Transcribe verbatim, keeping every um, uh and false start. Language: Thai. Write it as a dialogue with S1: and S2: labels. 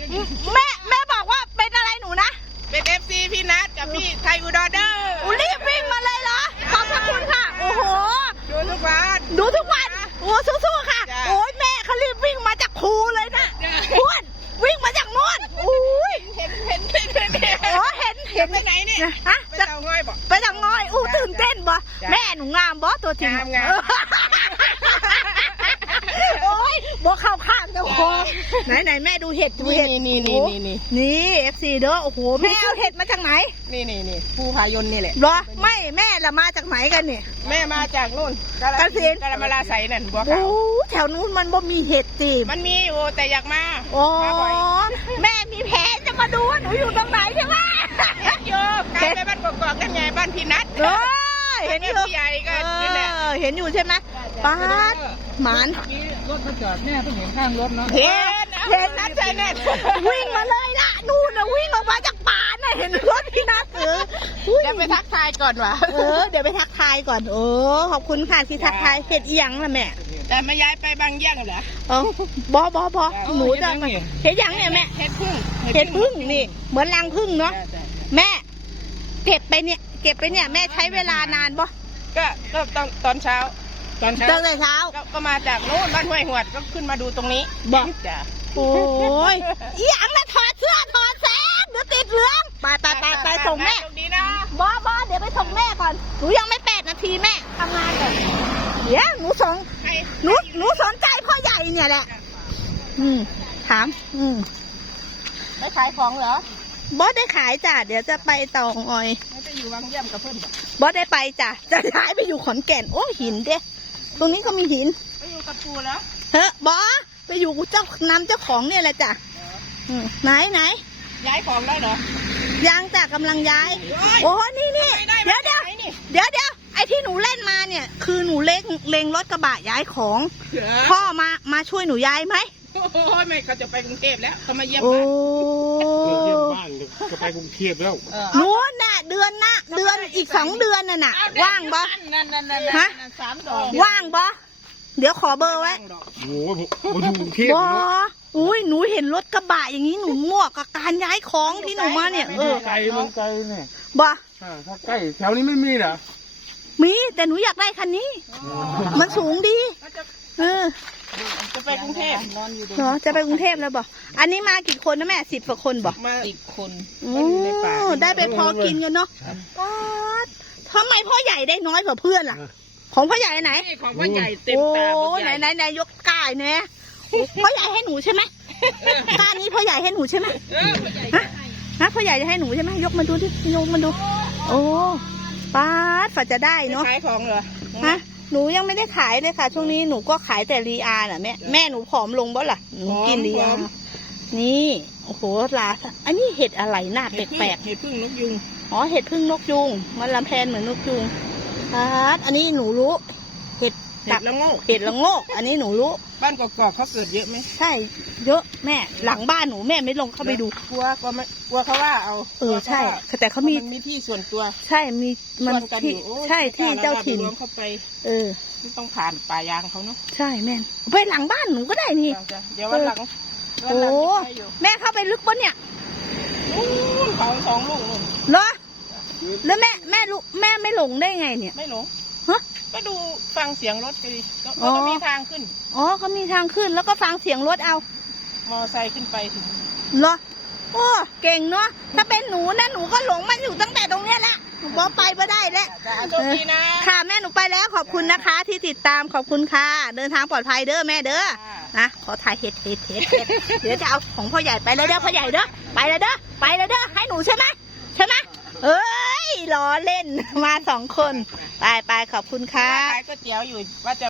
S1: แม่แม่บอกว่าเป็นอะไรหนูนะ
S2: เป็นเอฟซีพี่นัทกับพี่ไทยอุดรเดอร์
S1: รีบวิ่งมาเลยเหรอขอบพระคุณค่ะโอ้โห
S2: ดูทุกวัน
S1: ดูทุกวันโอ้สู้ๆค่ะโอ้ยแม่เขารีบวิ่งมาจากครูเลยนะพูดวิ่งมาจากนู่นอุ้ย
S2: เห็นเห็นเห็นเห็น
S1: โอ้เห็นเห็น
S2: ไปไหนเนี่ย
S1: ฮะ
S2: ไปเตางอยบ่
S1: ไปเตางอยอู้ตื่นเต้นบ่แม่หนูงามบ่ตัวจริง
S2: งามงาม
S1: โอ้ยบ่เข้าข้างเจ้าของไหนไหนแม่ดูเห็ดดูเห็ด
S2: นี่นี่นี่นี่
S1: นี่เอฟซีเด้อโอ้โหแม่เอาเห็ดมาจากไหน
S2: นี่นี่นี่ภูพายนนี่แหละ
S1: เหรอไม่แม่ละมาจากไหนกันเนี่ย
S2: แม่มาจากนู่นกาฬสินธุ์กาฬมาลาไสนั่นบัวขาว
S1: โอ้แถวนู้นมันบ่มีเห็ดจีบ
S2: มันมีอยู่แต่อยากมา
S1: โอ้แม่มีแผนจะมาดูว่าหนูอยู่ตรงไหนใช่ไหม
S2: โยกกลายไปบ้านกอกๆกันไงบ้านพี่นัท
S1: เห็นอยู่
S2: ใหญ่กัน
S1: เห็นอยู่ใช่ไหมป้าดหมาน
S3: รถมาจอดแม่เพิ่งเห็นข้างรถเนาะ
S1: เห็นเห็นนัทเจเน็ตวิ่งมาเลยล่ะนู่นนะวิ่งออกมาจากป่าน่ะเห็นรถพี่นัทเออ
S2: เดี๋ยวไปทักทายก่อนว่ะ
S1: เออเดี๋ยวไปทักทายก่อนโอ้ขอบคุณค่ะที่ทักทายเห็ดเอียงล่ะแม่
S2: แต่มาย้ายไปบางแยกเหรอ
S1: เออบอบอบอหนูจะเห็ดยังเนี่ยแม่
S2: เห็ดพึ่ง
S1: เห็ดพึ่งนี่เหมือนรังพึ่งเนาะแม่เก็บไปเนี่ยเก็บไปเนี่ยแม่ใช้เวลานานบ่
S2: ก็ก็ตอนตอนเช้า
S1: ตอนเช้าตอนเช้า
S2: ก็มาจากโน่นบ้านห้วยหวดก็ขึ้นมาดูตรงนี้
S1: บอกจ้ะโอ้ยอีหยังนะถอดเสื้อถอดแสงเดี๋ยวติดเหลืองไปไปไปไปส่งแม่บอบอเดี๋ยวไปส่งแม่ก่อนหนูยังไม่แปดนาทีแม่ทำงานก่อนเดี๋ยวหนูสนหนูหนูสนใจพ่อใหญ่เนี่ยแหละอืมถามอืม
S2: ไปขายของเหร
S1: อบอสได้ขายจ้ะเดี๋ยวจะไปเตางอย
S2: ไม่ไปอยู่วังเยี่ยมกับเพื่อน
S1: บอสได้ไปจ้ะจะย้ายไปอยู่ขอนแก่นโอ้หินเด้ตรงนี้ก็มีหิน
S2: ไปอยู่กับปูแล้ว
S1: เฮ้บอสไปอยู่เจ้านำเจ้าของเนี่ยแหละจ้ะไหนไหน
S2: ย้ายของได้เหรอ
S1: ยังจ้ะกำลังย้ายโอ้นี่นี่เดี๋ยวเดี๋ยวเดี๋ยวเดี๋ยวไอ้ที่หนูเล่นมาเนี่ยคือหนูเล็งเล็งรถกระบะย้ายของพ่อมามาช่วยหนูย้ายไหม
S2: โอ้ยไม่เขาจะไปกรุงเทพแล้วเขามาเยี่ยม
S1: บ้าน
S3: เยี่ยมบ้านจะไปกรุงเทพแล้ว
S1: นู้นน่ะเดือนน่ะเดือนอีกสองเดือนน่ะน่ะว่างบ่ฮะว่างบ่เดี๋ยวขอเบอร์ไว้
S3: โอ้โหอยู่กรุงเทพ
S1: บ่อุ้ยหนูเห็นรถกระบะอย่างนี้หนูมั่วกับการย้ายของที่หนูมาเนี่ยเออ
S3: ไกลมันไกลเนี่ย
S1: บ่
S3: ถ้าใกล้แถวนี้ไม่มีเหรอ
S1: มีแต่หนูอยากได้คันนี้มันสูงดีเออ
S2: จะไปกรุงเทพ
S1: เหรอจะไปกรุงเทพแล้วบ่อันนี้มากี่คนนะแม่สิบกว่าคนบ่
S2: มาสิบคน
S1: โอ้ได้ไปพอกินกันเนาะทำไมพ่อใหญ่ได้น้อยกว่าเพื่อนล่ะของพ่อใหญ่ไหน
S2: ของพ่อใหญ่เต็มตา
S1: โอ้ไหนไหนไหนยกก้ายเนี่ยพ่อใหญ่ให้หนูใช่ไหมก้านี้พ่อใหญ่ให้หนูใช่ไหมฮะฮะพ่อใหญ่จะให้หนูใช่ไหมยกมาดูที่ยกมาดูโอ้ป้าดฝาจะได้เนาะ
S2: ขายของเหรอ
S1: ฮะหนูยังไม่ได้ขายเลยค่ะช่วงนี้หนูก็ขายแต่รีอาน่ะแม่แม่หนูผอมลงบ่ล่ะหนูกินรีอานี่โอ้โหลาอันนี้เห็ดอะไรหน้าแปลก
S2: ๆเห็ดพึ่งนกยุง
S1: อ๋อเห็ดพึ่งนกยุงมันลำแพนเหมือนนกยุงป้าดอันนี้หนูรู้เห็ด
S2: เห็ดละโงก
S1: เห็ดละโงกอันนี้หนูรู้
S2: บ้านกอกๆเขาเกิดเยอะไหม
S1: ใช่เยอะแม่หลังบ้านหนูแม่ไม่ลงเข้าไปดู
S2: กลัวกลัวไม่กลัวเขาว่าเอา
S1: เออใช่แต่เขามี
S2: มีที่ส่วนตัว
S1: ใช่มีมันที่ใช่ที่เจ้าถิ่น
S2: เข้าไป
S1: เออ
S2: ต้องผ่านป่ายางเขาเนาะ
S1: ใช่แม่ไปหลังบ้านหนูก็ได้นี่
S2: เดี๋ยววันหลัง
S1: โอ้แม่เข้าไปลึกปะเนี่ย
S2: เขาสองลูกเลย
S1: เหรอแล้วแม่แม่ลูกแม่ไม่หลงได้ไงเนี่ย
S2: ไม่หลง
S1: ฮะ
S2: ก็ดูฟังเสียงรถก็ดีก็มีทางขึ้น
S1: อ๋อเขามีทางขึ้นแล้วก็ฟังเสียงรถเอา
S2: มอไซค์ขึ้นไปถึง
S1: เหรอโอ้เก่งเนาะถ้าเป็นหนูนะหนูก็หลงมันอยู่ตั้งแต่ตรงเนี้ยแหละหนูบอกไปไม่ได้แล้ว
S2: โชคดีนะ
S1: ค่ะแม่หนูไปแล้วขอบคุณนะคะที่ติดตามขอบคุณค่ะเดินทางปลอดภัยเด้อแม่เด้อนะขอถ่ายเห็ดเห็ดเห็ดเดี๋ยวจะเอาของพ่อใหญ่ไปเลยเด้อพ่อใหญ่เด้อไปเลยเด้อไปเลยเด้อให้หนูใช่ไหมใช่ไหมเอ้ยล้อเล่นมาสองคนไปไปขอบคุณค่ะ
S2: ขายก๋วยเตี๋ยวอยู่ว่าจะ